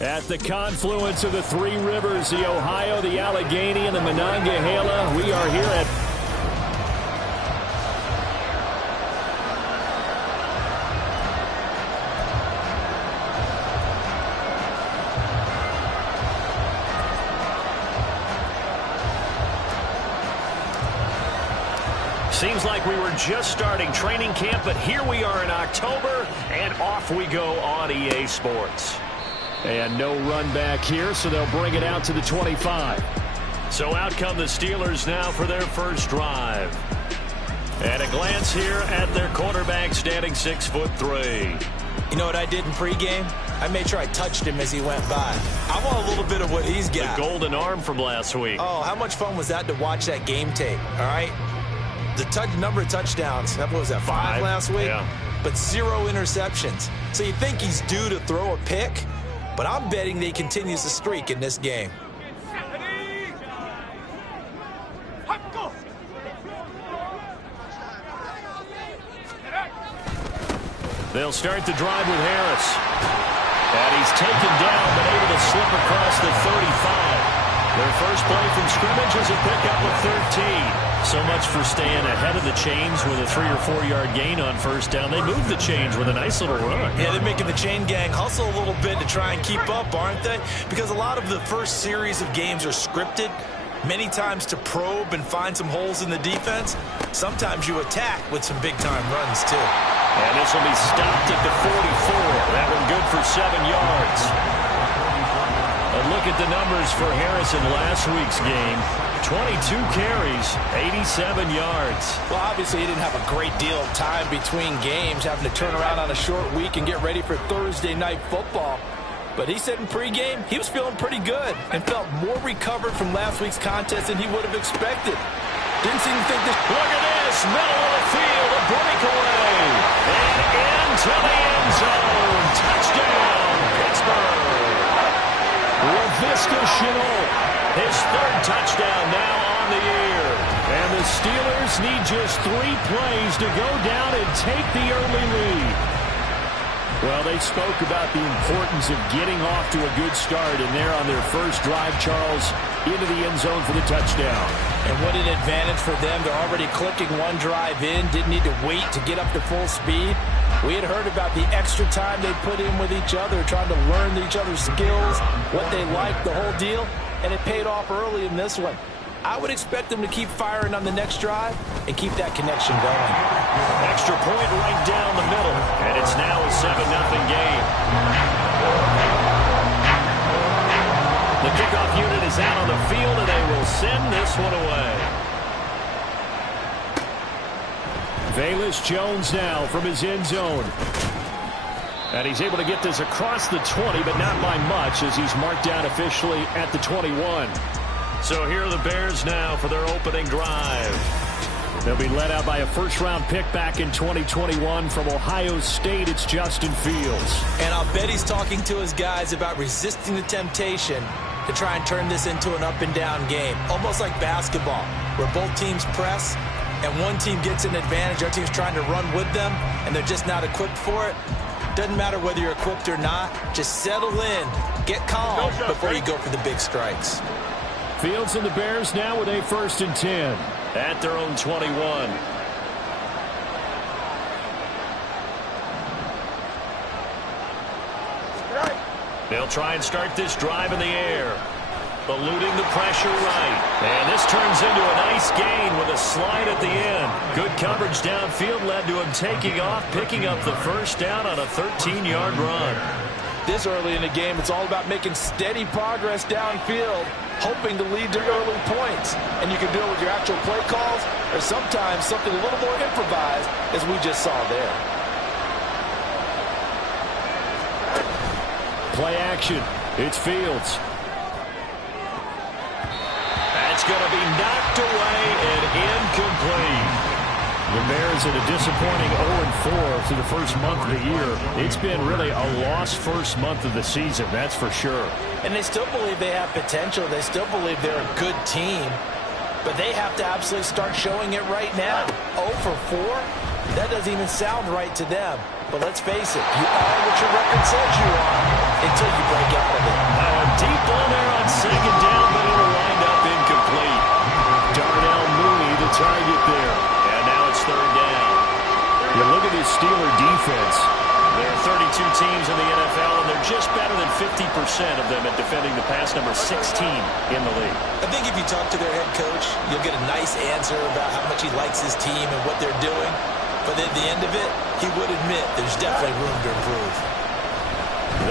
At the confluence of the three rivers, the Ohio, the Allegheny, and the Monongahela, we are here at Seems like we were just starting training camp, but here we are in October, and off we go on EA Sports. And no run back here, so they'll bring it out to the 25. So out come the Steelers now for their first drive. And a glance here at their quarterback, standing 6'3". You know what I did in pregame? I made sure I touched him as he went by. I want a little bit of what he's got. The golden arm from last week. Oh, how much fun was that to watch that game tape, all right? The number of touchdowns, what was that, 5 last week? Yeah. But 0 interceptions. So you think he's due to throw a pick, but I'm betting that he continues the streak in this game. They'll start the drive with Harris. And he's taken down, but able to slip across the 35. Their first play from scrimmage is a pickup of 13. So much for staying ahead of the chains with a 3 or 4 yard gain on first down. They moved the chains with a nice little run. Yeah, they're making the chain gang hustle a little bit to try and keep up, aren't they? Because a lot of the first series of games are scripted, many times to probe and find some holes in the defense. Sometimes you attack with some big-time runs, too. And this will be stopped at the 44. That one good for 7 yards. A look at the numbers for Harris in last week's game. 22 carries, 87 yards. Well, obviously he didn't have a great deal of time between games, having to turn around on a short week and get ready for Thursday night football. But he said in pregame he was feeling pretty good and felt more recovered from last week's contest than he would have expected. Didn't seem to think this. Look at this, middle of the field, a breakaway, and into the end zone. Touchdown, Pittsburgh. Laviska Shenault, his 3rd touchdown now on the year. And the Steelers need just 3 plays to go down and take the early lead. Well, they spoke about the importance of getting off to a good start, and they're on their first drive, Charles, into the end zone for the touchdown. And what an advantage for them. They're already clicking one drive in, didn't need to wait to get up to full speed. We had heard about the extra time they put in with each other, trying to learn each other's skills, what they liked, the whole deal, and it paid off early in this one. I would expect them to keep firing on the next drive and keep that connection going. Extra point right down the middle, and it's now a 7-0 game. The kickoff unit is out on the field, and they will send this one away. Velus Jones now from his end zone. And he's able to get this across the 20, but not by much, as he's marked down officially at the 21. So here are the Bears now for their opening drive. They'll be led out by a first-round pick back in 2021 from Ohio State. It's Justin Fields. And I'll bet he's talking to his guys about resisting the temptation to try and turn this into an up-and-down game, almost like basketball, where both teams press and one team gets an advantage, our team's trying to run with them, and they're just not equipped for it. Doesn't matter whether you're equipped or not. Just settle in, get calm before you go for the big strikes. Fields and the Bears now with a 1st and 10 at their own 21. They'll try and start this drive in the air. Eluding the pressure right. And this turns into a nice gain with a slide at the end. Good coverage downfield led to him taking off, picking up the first down on a 13-yard run. This early in the game, it's all about making steady progress downfield, hoping to lead to early points. And you can do it with your actual play calls, or sometimes something a little more improvised, as we just saw there. Play action. It's Fields. That's going to be knocked away and incomplete. The Bears in a disappointing 0-4 through the first month of the year. It's been really a lost first month of the season, that's for sure. And they still believe they have potential. They still believe they're a good team. But they have to absolutely start showing it right now. 0-4? That doesn't even sound right to them. But let's face it, you are what your record says you are. until you break out of it. Now a deep ball there on second down, but it'll wind up incomplete. Darnell Mooney, the target there. And now it's third down. You look at this Steeler defense. There are 32 teams in the NFL, and they're just better than 50% of them at defending the pass, number 16 in the league. I think if you talk to their head coach, you'll get a nice answer about how much he likes his team and what they're doing. But at the end of it, he would admit there's definitely room to improve.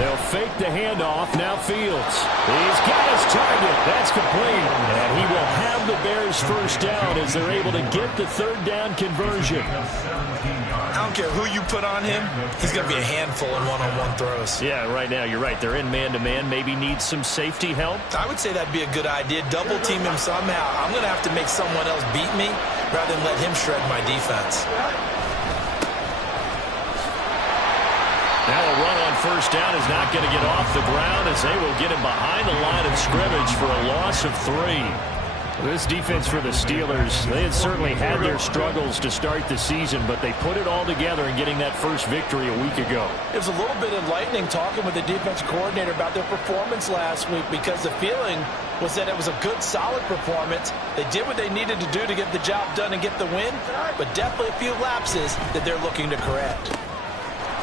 They'll fake the handoff. Now Fields. He's got his target. That's complete. And he will have the Bears first down as they're able to get the third down conversion. I don't care who you put on him, he's going to be a handful in one-on-one throws. Yeah, right now, you're right. They're in man-to-man. Maybe need some safety help. I would say that'd be a good idea. Double team him somehow. I'm going to have to make someone else beat me rather than let him shred my defense. Now a run on first down is not going to get off the ground as they will get him behind the line of scrimmage for a loss of 3. This defense for the Steelers, they had certainly had their struggles to start the season, but they put it all together in getting that first victory a week ago. It was a little bit enlightening talking with the defense coordinator about their performance last week because the feeling was that it was a good, solid performance. They did what they needed to do to get the job done and get the win, but definitely a few lapses that they're looking to correct.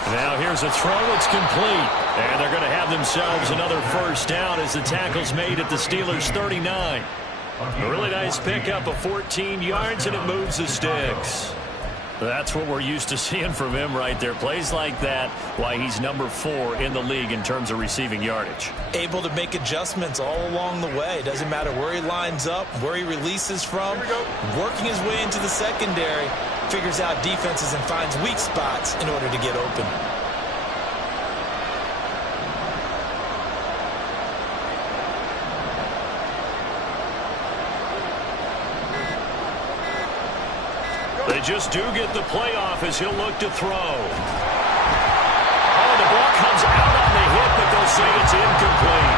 Now here's a throw. It's complete. And they're going to have themselves another first down as the tackle's made at the Steelers' 39. A really nice pickup of 14 yards, and it moves the sticks. That's what we're used to seeing from him right there. Plays like that, why he's number 4 in the league in terms of receiving yardage. Able to make adjustments all along the way. Doesn't matter where he lines up, where he releases from. Working his way into the secondary. Figures out defenses and finds weak spots in order to get open. They just do get the playoff as he'll look to throw. Oh, the ball comes out on the hit, but they'll say it's incomplete.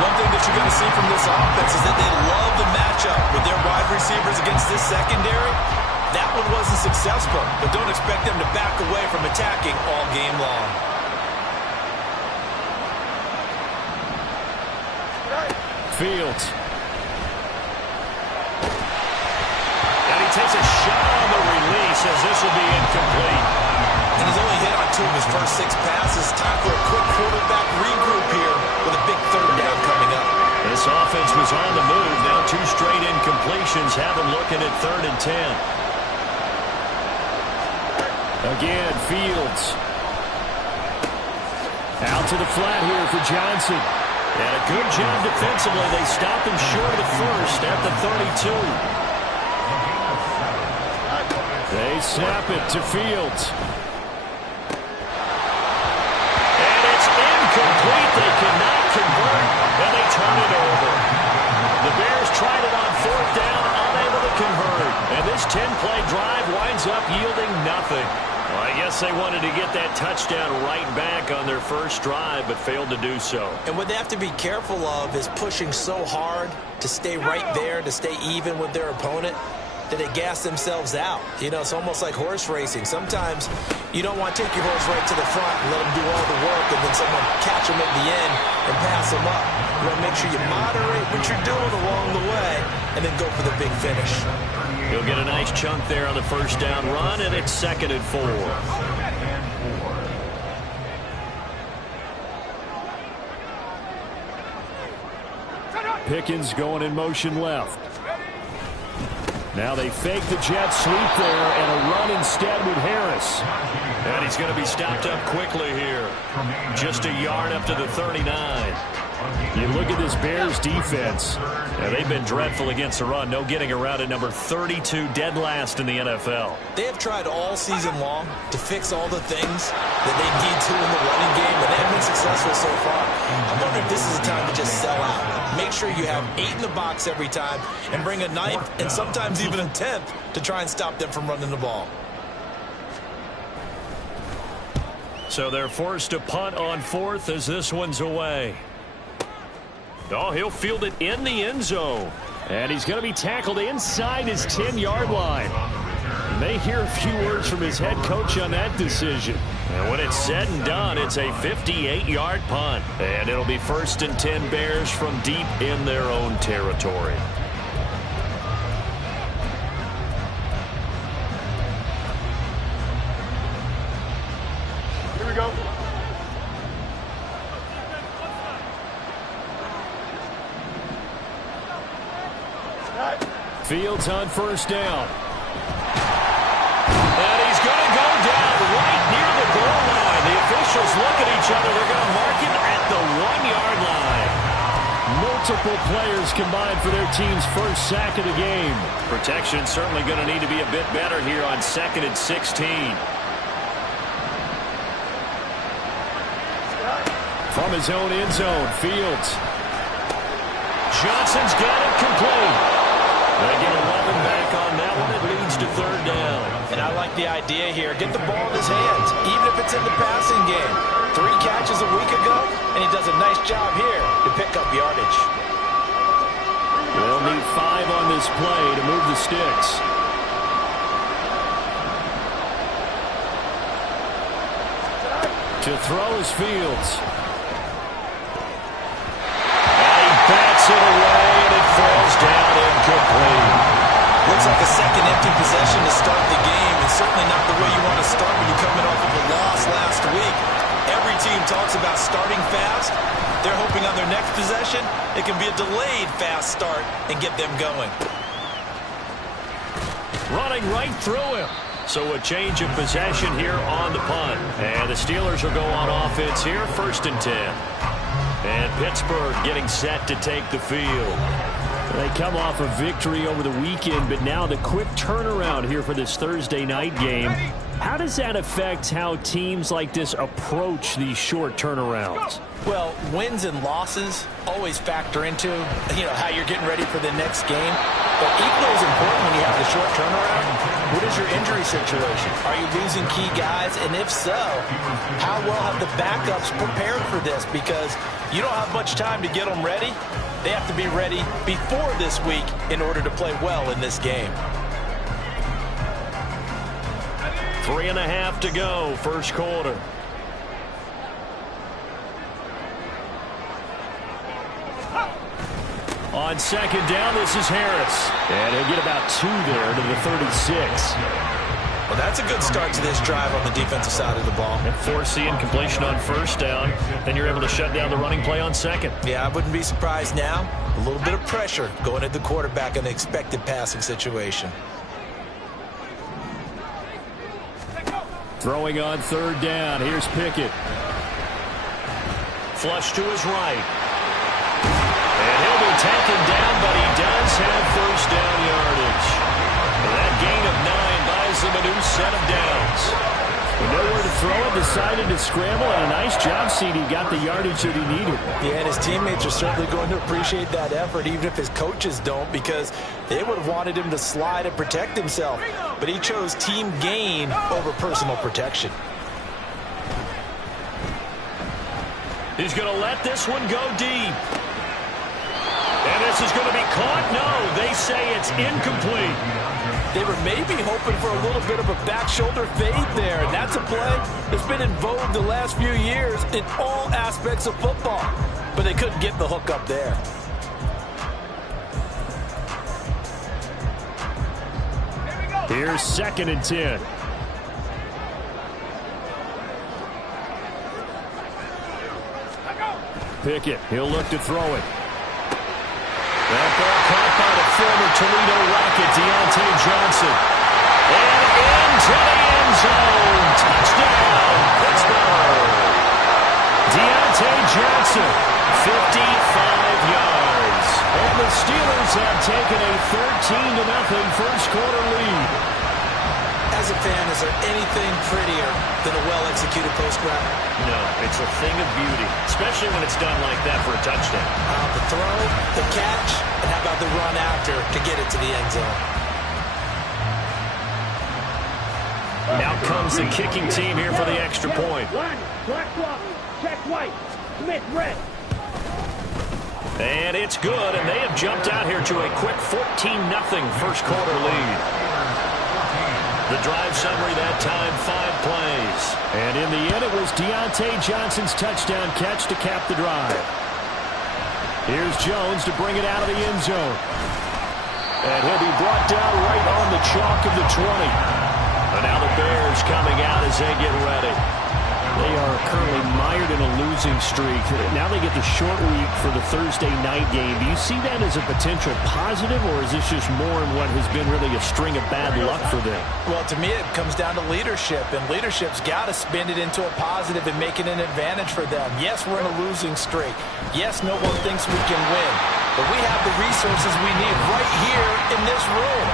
One thing that you're going to see from this offense is that they love the matchup with their wide receivers against this secondary. That one wasn't successful, but don't expect them to back away from attacking all game long. Fields. And he takes a shot on the release as this will be incomplete. And he's only hit on 2 of his first 6 passes. Time for a quick quarterback regroup here with a big third down coming up. This offense was on the move. Now 2 straight incompletions have them looking at 3rd and 10. Again, Fields. Out to the flat here for Johnson. And a good job defensively. They stopped him short of the first at the 32. They snap it to Fields. And it's incomplete. They cannot convert, and they turn it over. The Bears tried it on 4th down, unable to convert. And this 10-play drive winds up yielding nothing. Well, I guess they wanted to get that touchdown right back on their first drive, but failed to do so. And what they have to be careful of is pushing so hard to stay right there, to stay even with their opponent, that they gas themselves out. You know, it's almost like horse racing. Sometimes you don't want to take your horse right to the front and let them do all the work and then someone catch them at the end and pass them up. You want to make sure you moderate what you're doing along the way and then go for the big finish. He'll get a nice chunk there on the first down run, and it's 2nd and 4. Pickens going in motion left. Now they fake the jet sweep there, and a run instead with Harris. And he's going to be stopped up quickly here. Just a yard up to the 39. You look at this Bears defense. Now, they've been dreadful against the run. No getting around at number 32, dead last in the NFL. They have tried all season long to fix all the things that they need to in the running game, and they have been successful so far. I wonder if this is a time to just sell out. Make sure you have 8 in the box every time and bring a 9th and sometimes even a 10th to try and stop them from running the ball. So they're forced to punt on 4th as this one's away. Oh, he'll field it in the end zone. And he's going to be tackled inside his 10-yard line. May hear a few words from his head coach on that decision. And when it's said and done, it's a 58-yard punt. And it'll be 1st and 10 Bears from deep in their own territory. Here we go. Fields on 1st down. And he's going to go down right near the goal line. The officials look at each other. They're going to mark him at the 1-yard line. Multiple players combined for their team's first sack of the game. Protection certainly going to need to be a bit better here on 2nd and 16. From his own end zone, Fields. Johnson's got it complete. They get 11 back on that one. It leads to 3rd down. And I like the idea here. Get the ball in his hands, even if it's in the passing game. 3 catches a week ago, and he does a nice job here to pick up yardage. They'll need 5 on this play to move the sticks. To throw is Fields. And he bats it away, and it falls down incomplete. Looks like a second empty possession to start the game, and certainly not the way you want to start when you're coming off of a loss last week. Every team talks about starting fast. They're hoping on their next possession it can be a delayed fast start and get them going. Running right through him. So a change of possession here on the punt. And the Steelers will go on offense here, 1st and 10. And Pittsburgh getting set to take the field. They come off a victory over the weekend, but now the quick turnaround here for this Thursday night game. How does that affect how teams like this approach these short turnarounds? Well, wins and losses always factor into, how you're getting ready for the next game. But equally as important when you have the short turnaround, what is your injury situation? Are you losing key guys? And if so, how well have the backups prepared for this? Because you don't have much time to get them ready. They have to be ready before this week in order to play well in this game. 3.5 to go, first quarter. On 2nd down, this is Harris. And he'll get about 2 there to the 36. Well, that's a good start to this drive on the defensive side of the ball. And forcing completion on 1st down. Then you're able to shut down the running play on 2nd. Yeah, I wouldn't be surprised now. A little bit of pressure going at the quarterback in an expected passing situation. Throwing on 3rd down. Here's Pickett. Flush to his right. And he'll be taken down, but he does have 1st down yardage. And that gain of 9 buys them a new set of downs. With nowhere to throw it, decided to scramble, and a nice job, CD. Got the yardage that he needed. Yeah, and his teammates are certainly going to appreciate that effort, even if his coaches don't, because they would have wanted him to slide and protect himself. But he chose team gain over personal protection. He's going to let this one go deep. And this is going to be caught. No, they say it's incomplete. They were maybe hoping for a little bit of a back shoulder fade there. And that's a play that's been in vogue the last few years in all aspects of football. But they couldn't get the hook up there. Here's 2nd and 10. Pickett, he'll look to throw it. That ball caught by the former Toledo Rocket, Deontay Johnson. And into the end zone. Touchdown, Pittsburgh. Deontay Johnson, 55 yards. And the Steelers have taken a 13-0 first quarter lead. As a fan, is there anything prettier than a well-executed post route? No, it's a thing of beauty, especially when it's done like that for a touchdown. The throw, the catch, and how about the run after to get it to the end zone? Out comes the kicking team here for the extra point. Black block, check white, Smith red. And it's good, and they have jumped out here to a quick 14-0 first quarter lead. The drive summary that time, 5 plays. And in the end, it was Deontay Johnson's touchdown catch to cap the drive. Here's Jones to bring it out of the end zone. And he'll be brought down right on the chalk of the 20. And now the Bears coming out as they get ready. They are currently mired in a losing streak. Now they get the short week for the Thursday night game. Do you see that as a potential positive, or is this just more in what has been really a string of bad luck for them? Well, to me, it comes down to leadership, and leadership's got to spin it into a positive and make it an advantage for them. Yes, we're in a losing streak. Yes, no one thinks we can win, but we have the resources we need right here in this room.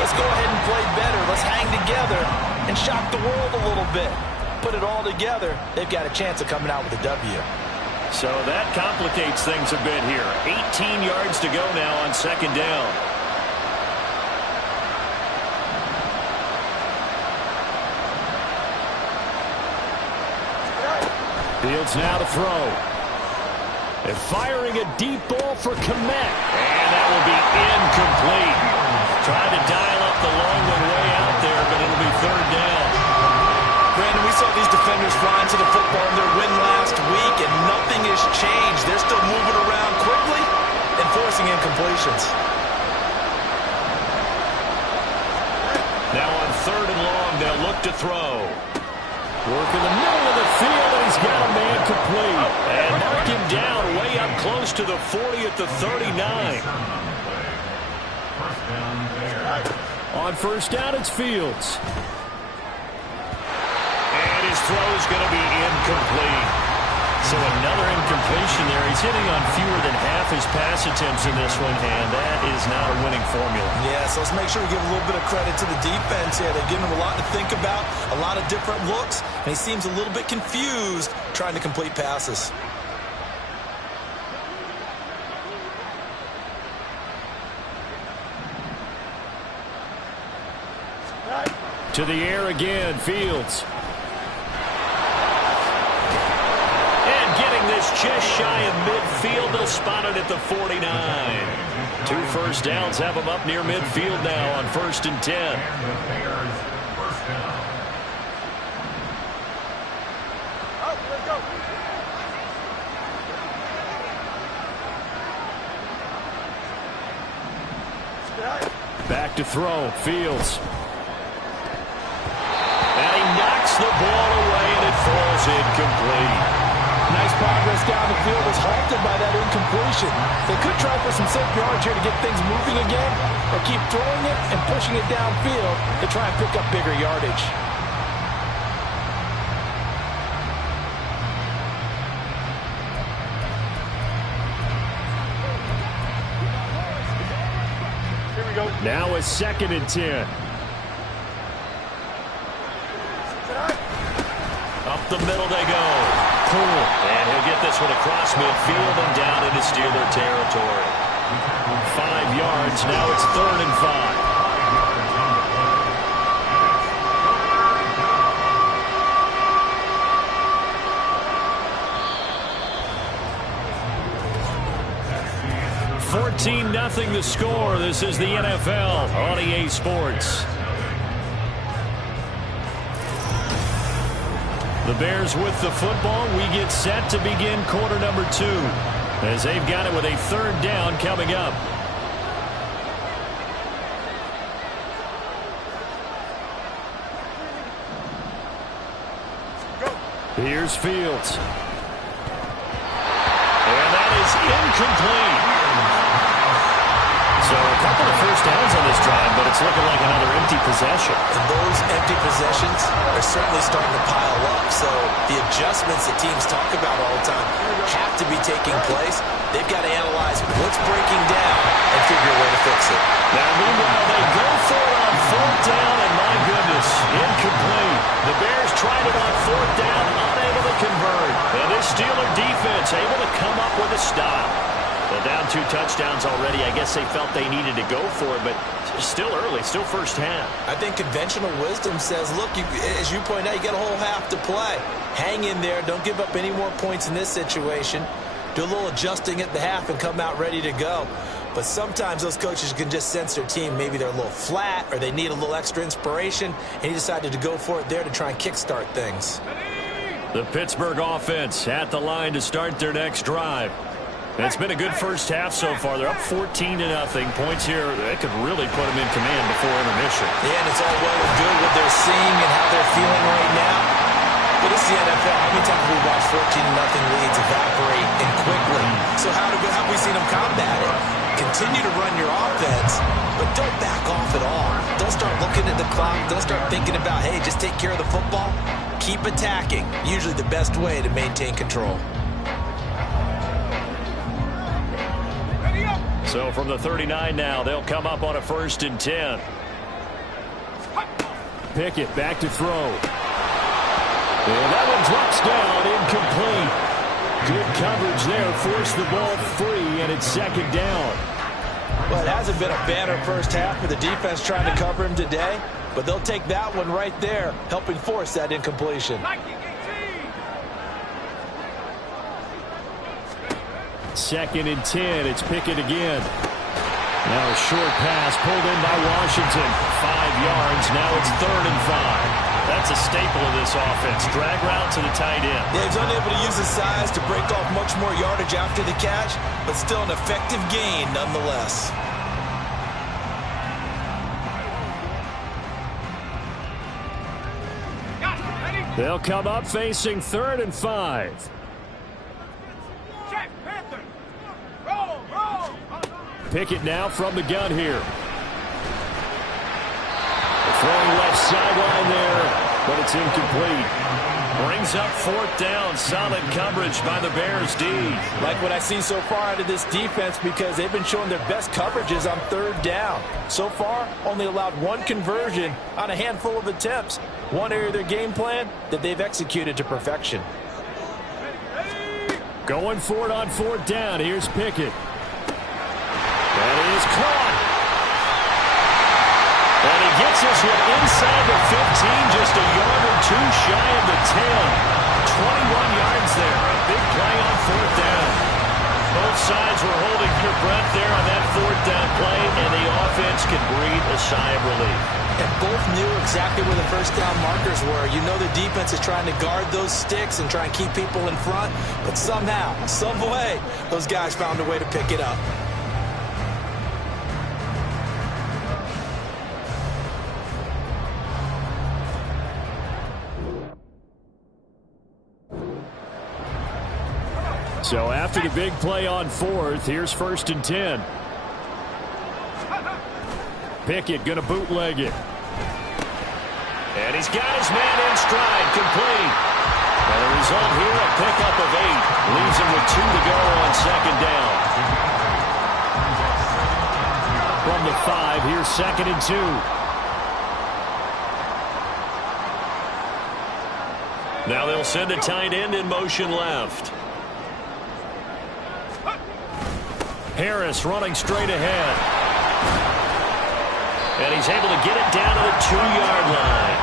Let's go ahead and play better. Let's hang together and shock the world a little bit. Put it all together, they've got a chance of coming out with a W. So that complicates things a bit here. 18 yards to go now on second down. Fields now to throw. And firing a deep ball for Kmet. And that will be incomplete. Trying to dial up the long one way out there, but it'll be third down. Brandon, we saw these defenders flying to the football in their win last week, and nothing has changed. They're still moving around quickly and forcing incompletions. Now on third and long, they'll look to throw. Work in the middle of the field, and he's got a man complete. And knock him down way up close to the 40 at the 39. On first down, it's Fields. His throw is going to be incomplete. So another incompletion there. He's hitting on fewer than half his pass attempts in this one, and that is not a winning formula. Yeah, so let's make sure we give a little bit of credit to the defense here. They're giving him a lot to think about, a lot of different looks, and he seems a little bit confused trying to complete passes. To the air again, Fields. This just shy of midfield. They'll spot it at the 49. 2 first downs have them up near midfield now on 1st and 10. Back to throw, Fields. And he knocks the ball away, and it falls incomplete. Nice progress down the field was halted by that incompletion. They could try for some safe yards here to get things moving again, or keep throwing it and pushing it downfield to try and pick up bigger yardage. Here we go. Now a 2nd and 10. Up the middle they go. Cool. And he'll get this one across midfield and down into Steeler territory. 5 yards. Now it's 3rd and 5. $14-0 the score. This is the NFL on EA Sports. The Bears with the football. We get set to begin quarter number 2 as they've got it with a 3rd down coming up. Here's Fields. And that is incomplete. So a couple of first downs on this drive, but it's looking like another empty possession. And those empty possessions are certainly starting to pile up. So the adjustments that teams talk about all the time have to be taking place. They've got to analyze what's breaking down and figure a way to fix it. Now, meanwhile, they go for it on 4th down, and my goodness, incomplete. The Bears tried it on 4th down, unable to convert. And this Steeler defense able to come up with a stop. Well, down 2 touchdowns already. I guess they felt they needed to go for it, but still early, still first half. I think conventional wisdom says, look, as you point out, you got a whole half to play. Hang in there. Don't give up any more points in this situation. Do a little adjusting at the half and come out ready to go. But sometimes those coaches can just sense their team. Maybe they're a little flat or they need a little extra inspiration, and he decided to go for it there to try and kickstart things. The Pittsburgh offense at the line to start their next drive. It's been a good first half so far. They're up 14-0. Points here, they could really put them in command before intermission. Yeah, and it's all well and good what they're seeing and how they're feeling right now. But it's the NFL. How many times have we watched 14-0 leads evaporate and quickly? So how have we seen them combat it? Continue to run your offense, but don't back off at all. Don't start looking at the clock. Don't start thinking about, hey, just take care of the football. Keep attacking. Usually the best way to maintain control. So from the 39 now, they'll come up on a 1st and 10. Pickett back to throw. And that one drops down, incomplete. Good coverage there, forced the ball free, and it's 2nd down. Well, it hasn't been a banner first half for the defense trying to cover him today, but they'll take that one right there, helping force that incompletion. 2nd and 10. It's Pickett again. Now a short pass pulled in by Washington. 5 yards. Now it's 3rd and 5. That's a staple of this offense. Drag route to the tight end. Yeah, he's unable to use his size to break off much more yardage after the catch, but still an effective gain nonetheless. They'll come up facing 3rd and 5. Pickett now from the gun here. Throwing left sideline there, but it's incomplete. Brings up 4th down. Solid coverage by the Bears D. Like what I see so far out of this defense, because they've been showing their best coverages on 3rd down. So far, only allowed 1 conversion on a handful of attempts. One area of their game plan that they've executed to perfection. Going for it on 4th down. Here's Pickett. That is caught. And he gets this one inside the 15, just a yard or 2 shy of the 10. 21 yards there. A big play on 4th down. Both sides were holding their breath there on that 4th down play, and the offense can breathe a sigh of relief. And both knew exactly where the 1st down markers were. You know the defense is trying to guard those sticks and try and keep people in front, but somehow, some way, those guys found a way to pick it up. So after the big play on 4th, here's 1st and 10. Pickett going to bootleg it. And he's got his man in stride, complete. And the result here, a pickup of 8. Leaves him with 2 to go on 2nd down. From the 5, here's 2nd and 2. Now they'll send a tight end in motion left. Harris running straight ahead. And he's able to get it down to the 2-yard line.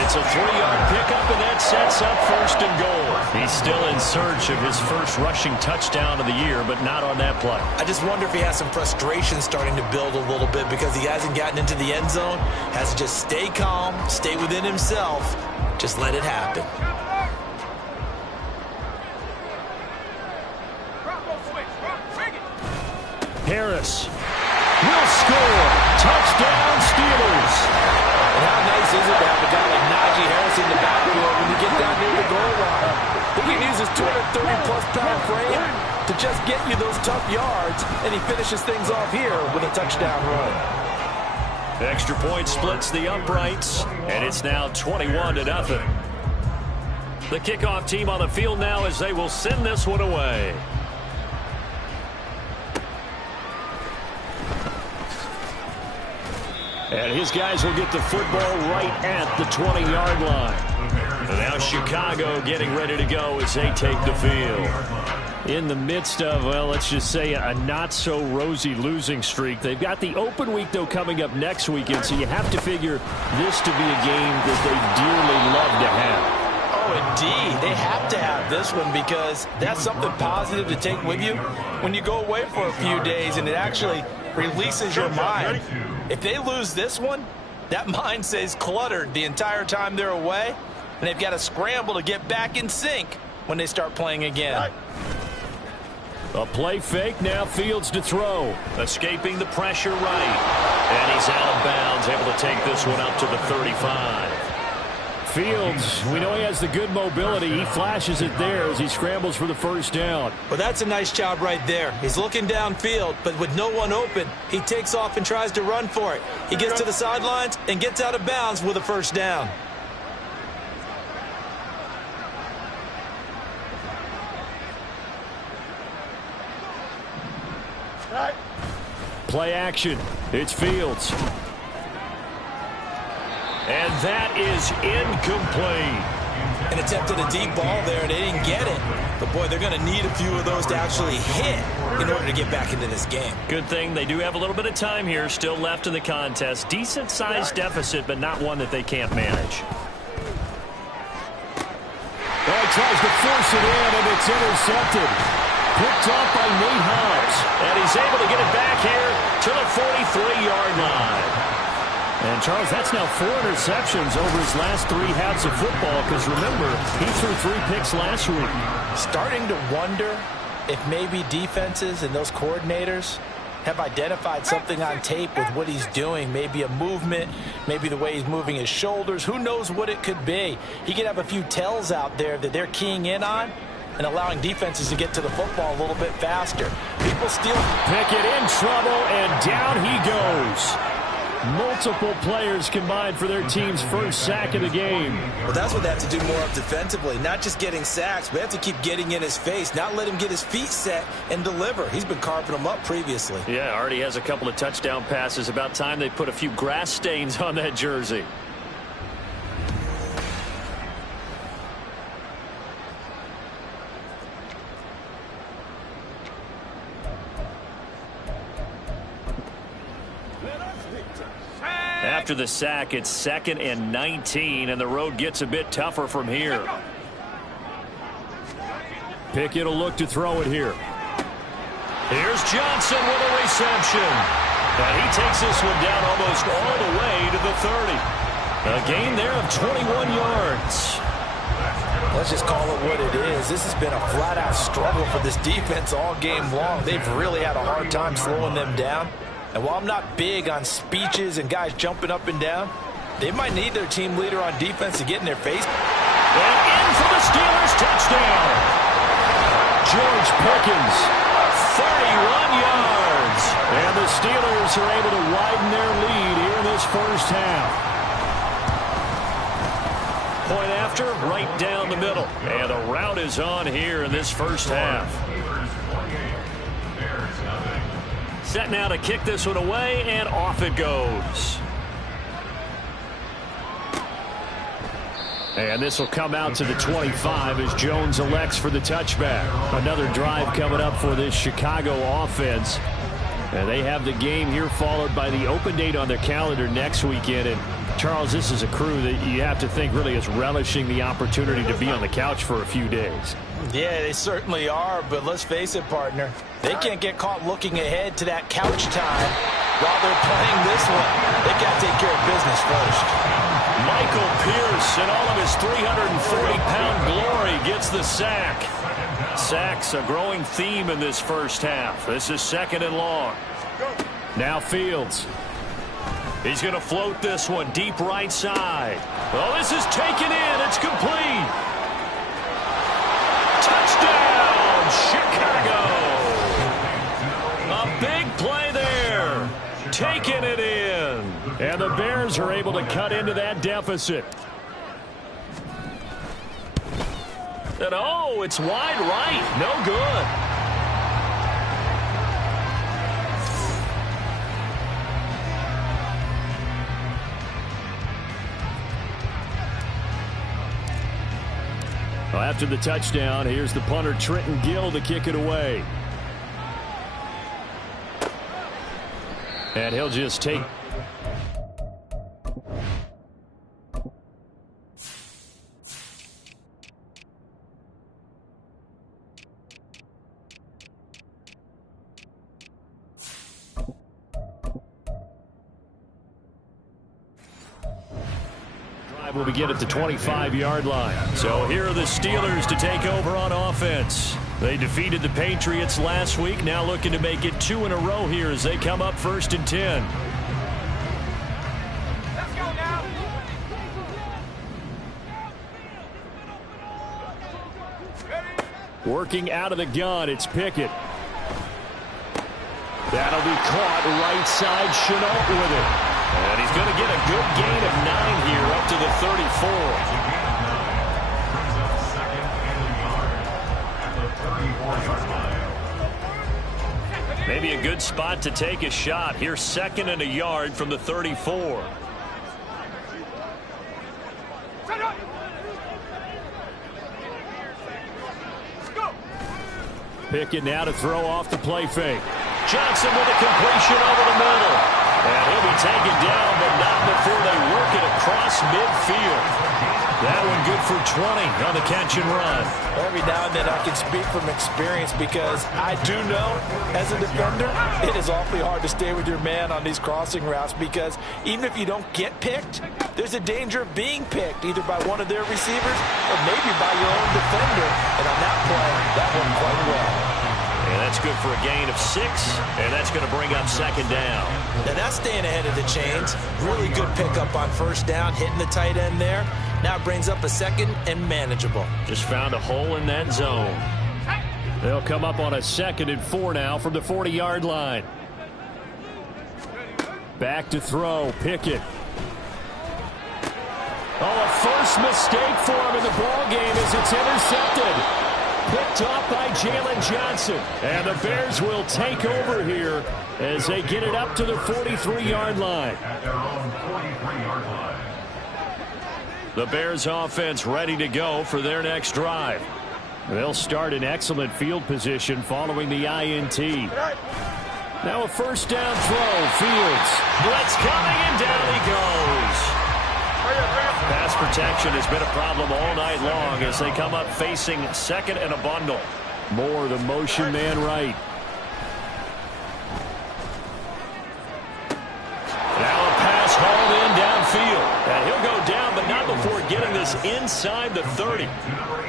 It's a 3-yard pickup, and that sets up 1st and goal. He's still in search of his first rushing touchdown of the year, but not on that play. I just wonder if he has some frustration starting to build a little bit because he hasn't gotten into the end zone. Has to just stay calm, stay within himself, just let it happen. Harris will score. Touchdown, Steelers. And how nice is it to have a guy like Najee Harris in the backfield when you get down near the goal line? He can use his 230-plus pound frame to just get you those tough yards, and he finishes things off here with a touchdown run. Extra point splits the uprights, and it's now 21-0. The kickoff team on the field now as they will send this one away. And his guys will get the football right at the 20-yard line. And now Chicago getting ready to go as they take the field. In the midst of, well, let's just say a not-so-rosy losing streak. They've got the open week, though, coming up next weekend, so you have to figure this to be a game that they dearly love to have. Oh, indeed. They have to have this one because that's something positive to take with you when you go away for a few days, and it actually releases your mind. If they lose this one, that mind stays cluttered the entire time they're away, and they've got to scramble to get back in sync when they start playing again. A play fake, now Fields to throw. Escaping the pressure right. And he's out of bounds, able to take this one up to the 35. Fields, we know he has the good mobility. He flashes it there as he scrambles for the first down. Well, that's a nice job right there. He's looking downfield, but with no one open, he takes off and tries to run for it. He gets to the sidelines and gets out of bounds with a first down. Play action. It's Fields. And that is incomplete. And attempted a deep ball there, and they didn't get it. But, boy, they're going to need a few of those to actually hit in order to get back into this game. Good thing they do have a little bit of time here still left in the contest. Decent-sized deficit, but not one that they can't manage. Oh, he tries to force it in, and it's intercepted. Picked off by Nate Hobbs. And he's able to get it back here to the 43-yard line. And, Charles, that's now 4 interceptions over his last 3 halves of football because, remember, he threw 3 picks last week. Starting to wonder if maybe defenses and those coordinators have identified something on tape with what he's doing. Maybe a movement, maybe the way he's moving his shoulders. Who knows what it could be? He could have a few tells out there that they're keying in on and allowing defenses to get to the football a little bit faster. People steal. Pickett in trouble, and down he goes. Multiple players combined for their team's first sack of the game. Well, that's what they have to do more of defensively. Not just getting sacks, but they have to keep getting in his face, not let him get his feet set and deliver. He's been carving them up previously. Yeah, already has a couple of touchdown passes. About time they put a few grass stains on that jersey. After the sack, it's 2nd and 19, and the road gets a bit tougher from here. Pickett will look to throw it here. Here's Johnson with a reception. And he takes this one down almost all the way to the 30. A gain there of 21 yards. Let's just call it what it is. This has been a flat-out struggle for this defense all game long. They've really had a hard time slowing them down. And while I'm not big on speeches and guys jumping up and down, they might need their team leader on defense to get in their face. And in for the Steelers touchdown. George Pickens. 31 yards. And the Steelers are able to widen their lead here in this first half. Point after, right down the middle. And the route is on here in this first half. Set now to kick this one away, and off it goes. And this will come out to the 25 as Jones elects for the touchback. Another drive coming up for this Chicago offense. And they have the game here followed by the open date on their calendar next weekend. And, Charles, this is a crew that you have to think really is relishing the opportunity to be on the couch for a few days. Yeah, they certainly are, but let's face it, partner. They can't get caught looking ahead to that couch time while they're playing this one. They got to take care of business first. Michael Pierce, in all of his 340-pound glory, gets the sack. Sacks a growing theme in this first half. This is 2nd and long. Now Fields. He's going to float this one deep right side. Oh, this is taken in. It's complete. Touchdown, Chicago. A big play there. Taking it in. And the Bears are able to cut into that deficit. And oh, it's wide right. No good. Well, after the touchdown, here's the punter Trenton Gill to kick it away. And he'll just take... drive will begin at the 25-yard line. So here are the Steelers to take over on offense. They defeated the Patriots last week, now looking to make it 2 in a row here as they come up 1st and 10. Let's go now. Working out of the gun, it's Pickett. That'll be caught right side. Shenault with it. And he's going to get a good gain of 9 here up to the 34. Maybe a good spot to take a shot. Here's 2nd and a yard from the 34. Pickett now to throw off the play fake. Johnson with a completion over the middle. And he'll be taken down, but not before they work it across midfield. That one good for 20 on the catch and run. Every now and then I can speak from experience because I do know as a defender it is awfully hard to stay with your man on these crossing routes because even if you don't get picked, there's a danger of being picked either by one of their receivers or maybe by your own defender. And on that play, that went quite well. And that's good for a gain of 6, and that's going to bring up 2nd down. Now that's staying ahead of the chains. Really good pickup on 1st down, hitting the tight end there. Now it brings up a 2nd and manageable. Just found a hole in that zone. They'll come up on a 2nd and 4 now from the 40-yard line. Back to throw, Pickett. Oh, a first mistake for him in the ball game as it's intercepted. Picked off by Jalen Johnson. And the Bears will take over here as they get it up to the 43-yard line. The Bears offense ready to go for their next drive. They'll start in excellent field position following the INT. Now a 1st down throw. Fields. Blitz coming and down he goes. Pass protection has been a problem all night long as they come up facing 2nd and a bundle. Moore, the motion man right. Now a pass hauled in downfield. And he'll go down, but not before getting this inside the 30.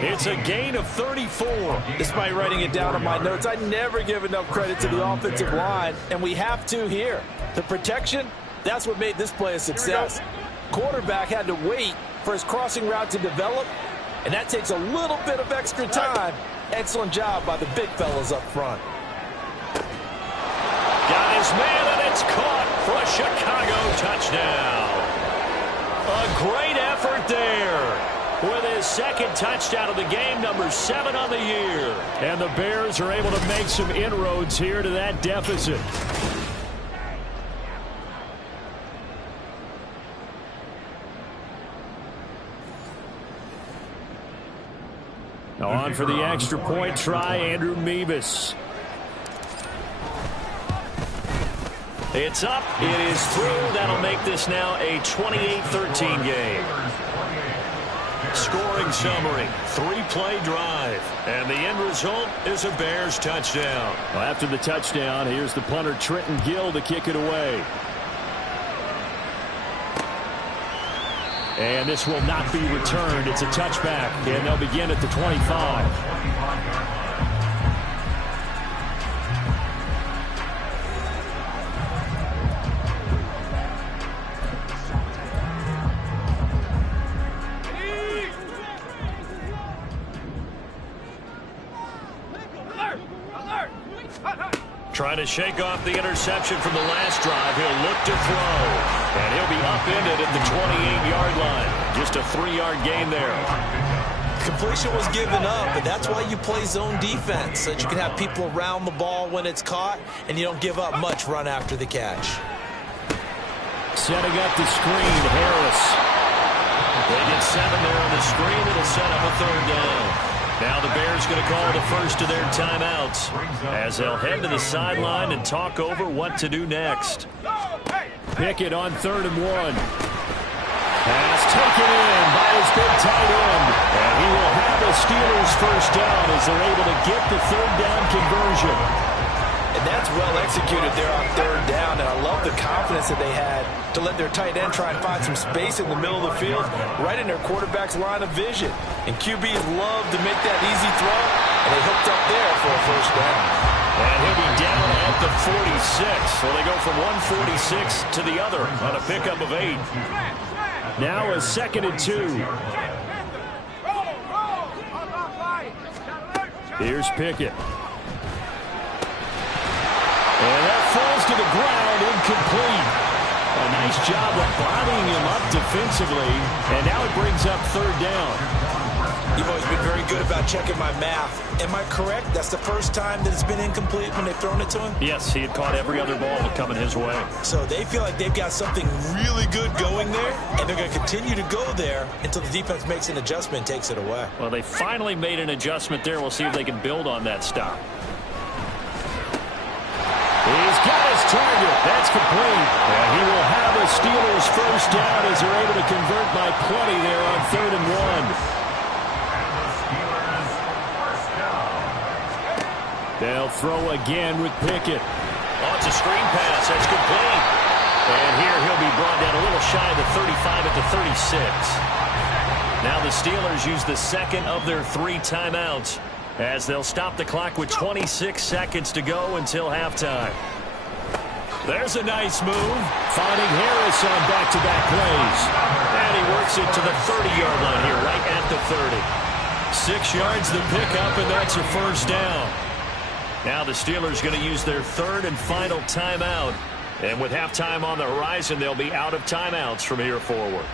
It's a gain of 34. Despite writing it down on my notes, I never give enough credit to the offensive line, and we have to here. The protection, that's what made this play a success. Quarterback had to wait for his crossing route to develop, and that takes a little bit of extra time. Excellent job by the big fellas up front. Got his man, and it's caught for a Chicago touchdown. A great effort there with his 2nd touchdown of the game, number 7 on the year. And the Bears are able to make some inroads here to that deficit. On for the extra point try, Andrew Mevis. It's up. It is through. That'll make this now a 28-13 game. Scoring summary, 3-play drive. And the end result is a Bears touchdown. Well, after the touchdown, here's the punter Trenton Gill to kick it away. And this will not be returned. It's a touchback, and they'll begin at the 25. Trying to shake off the interception from the last drive. He'll look to throw. And he'll be upended at the 28-yard line. Just a 3-yard gain there. Completion was given up, but that's why you play zone defense, so that you can have people around the ball when it's caught, and you don't give up much run after the catch. Setting up the screen, Harris. They get 7 there on the screen. It'll set up a 3rd down. Now the Bears going to call the first of their timeouts as they'll head to the sideline and talk over what to do next. Pickett on 3rd and 1. Pass taken in by his big tight end. And he will have the Steelers 1st down as they're able to get the 3rd down conversion. And And that's well executed there on third down, and I love the confidence that they had to let their tight end try and find some space in the middle of the field, right in their quarterback's line of vision. And QBs love to make that easy throw, and they hooked up there for a first down. And he'll be down at the 46. So they go from 146 to the other on a pickup of 8. Now a 2nd and 2. Here's Pickett. And that falls to the ground, incomplete. A nice job of bodying him up defensively, and now it brings up 3rd down. You've always been very good about checking my math. Am I correct? That's the first time that it's been incomplete when they've thrown it to him? Yes, he had caught every other ball coming his way. So they feel like they've got something really good going there, and they're going to continue to go there until the defense makes an adjustment and takes it away. Well, they finally made an adjustment there. We'll see if they can build on that stop. He's got his target. That's complete. And he will have a Steelers first down as they're able to convert by plenty there on 3rd and 1. They'll throw again with Pickett. Oh, it's a screen pass. That's complete. And here he'll be brought down a little shy of the 35 at the 36. Now the Steelers use the 2nd of their 3 timeouts, as they'll stop the clock with 26 seconds to go until halftime. There's a nice move, finding Harris on back-to-back plays. And he works it to the 30-yard line here, right at the 30. 6 yards the pickup, and that's a first down. Now the Steelers going to use their 3rd and final timeout. And with halftime on the horizon, they'll be out of timeouts from here forward.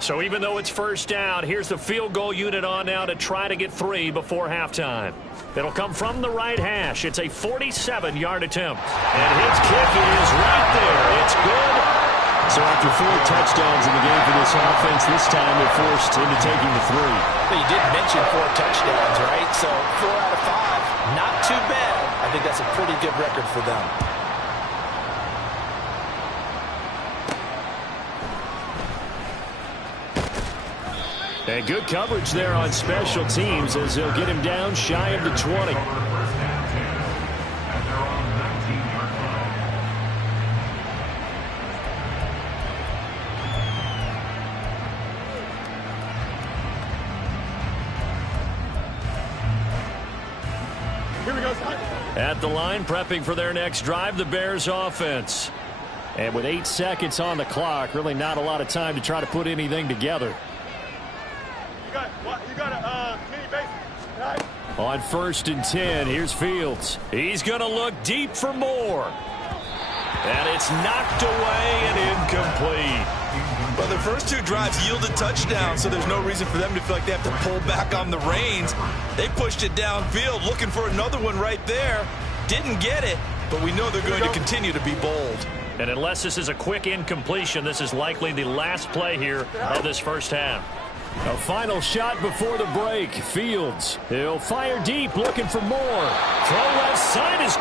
So even though it's first down, here's the field goal unit on now to try to get 3 before halftime. It'll come from the right hash. It's a 47-yard attempt. And his kick is right there. It's good. So after 4 touchdowns in the game for this offense, this time they're forced into taking the 3. Well, you did mention 4 touchdowns, right? So 4 out of 5, not too bad. I think that's a pretty good record for them. And good coverage there on special teams as they'll get him down shy of the 20. At the line, prepping for their next drive, the Bears offense. And with 8 seconds on the clock, really not a lot of time to try to put anything together. On 1st and 10, here's Fields. He's going to look deep for more. And it's knocked away and incomplete. Well, their first 2 drives yielded touchdowns, so there's no reason for them to feel like they have to pull back on the reins. They pushed it downfield, looking for another one right there. Didn't get it, but we know they're going to continue to be bold. And unless this is a quick incompletion, this is likely the last play here of this first half. A final shot before the break. Fields. He'll fire deep, looking for more. Throw left side is...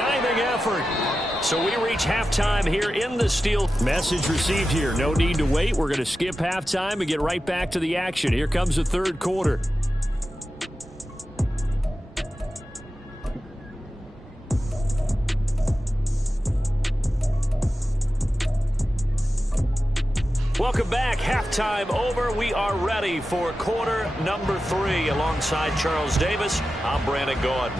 Diving effort. So we reach halftime here in the Steel. Message received here. No need to wait. We're going to skip halftime and get right back to the action. Here comes the third quarter. Welcome back. Halftime over. We are ready for quarter number 3. Alongside Charles Davis, I'm Brandon Gordon.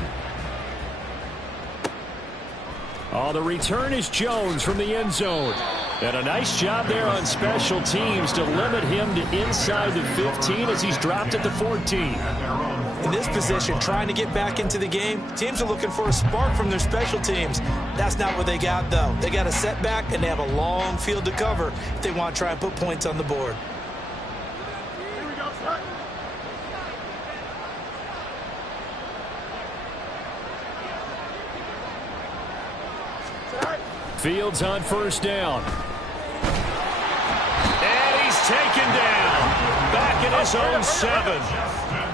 Oh, the return is Jones from the end zone. And a nice job there on special teams to limit him to inside the 15 as he's dropped at the 14. In this position, trying to get back into the game, teams are looking for a spark from their special teams. That's not what they got, though. They got a setback, and they have a long field to cover if they want to try and put points on the board. Here we go, start. Fields on first down. And he's taken down. Back in his own 7.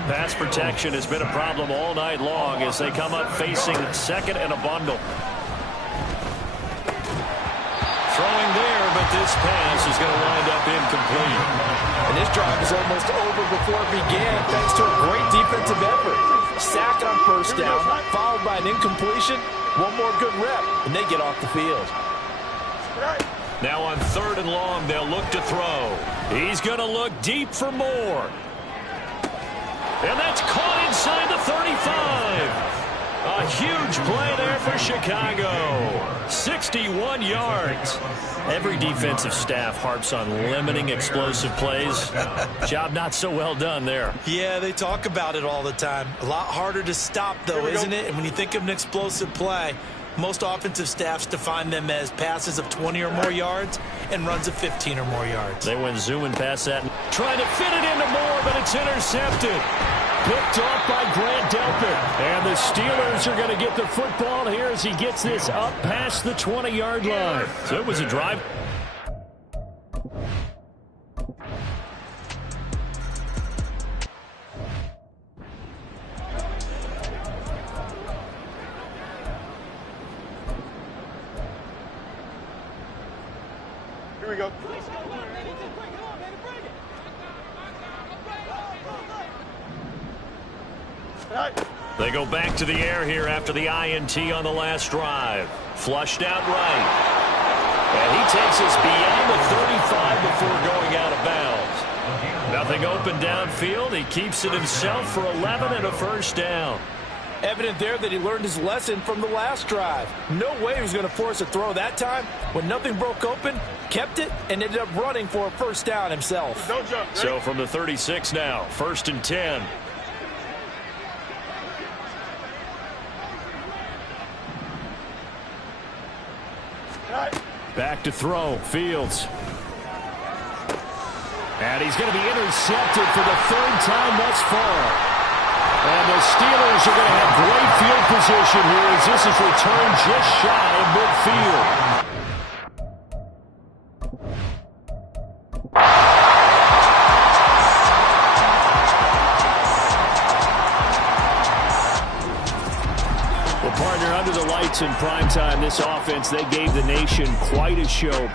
Pass protection has been a problem all night long as they come up facing second and a bundle. Throwing there, but this pass is going to wind up incomplete. And this drive is almost over before it began thanks to a great defensive effort. Sack on first down, followed by an incompletion. One more good rep, and they get off the field. Now on third and long, they'll look to throw. He's going to look deep for more. And that's caught inside the 35. A huge play there for Chicago. 61 yards. Every defensive staff harps on limiting explosive plays. Job not so well done there. Yeah, they talk about it all the time. A lot harder to stop, though, isn't it? And when you think of an explosive play, most offensive staffs define them as passes of 20 or more yards and runs of 15 or more yards. They went zooming past that. Trying to fit it into Moore, but it's intercepted. Picked off by Grant Delpit. And the Steelers are going to get the football here as he gets this up past the 20-yard line. So it was a drive. Here we go. They go back to the air here after the INT on the last drive. Flushed out right. And he takes us beyond the 35 before going out of bounds. Nothing open downfield. He keeps it himself for 11 and a first down. Evident there that he learned his lesson from the last drive. No way he was going to force a throw that time. When nothing broke open, kept it, and ended up running for a first down himself. Don't jump. Ready? So from the 36 now, 1st and 10. Back to throw, Fields. And he's going to be intercepted for the 3rd time thus far. And the Steelers are going to have great field position here as this is returned just shy of midfield. Well, partner, under the lights in primetime, this offense, they gave the nation quite a show.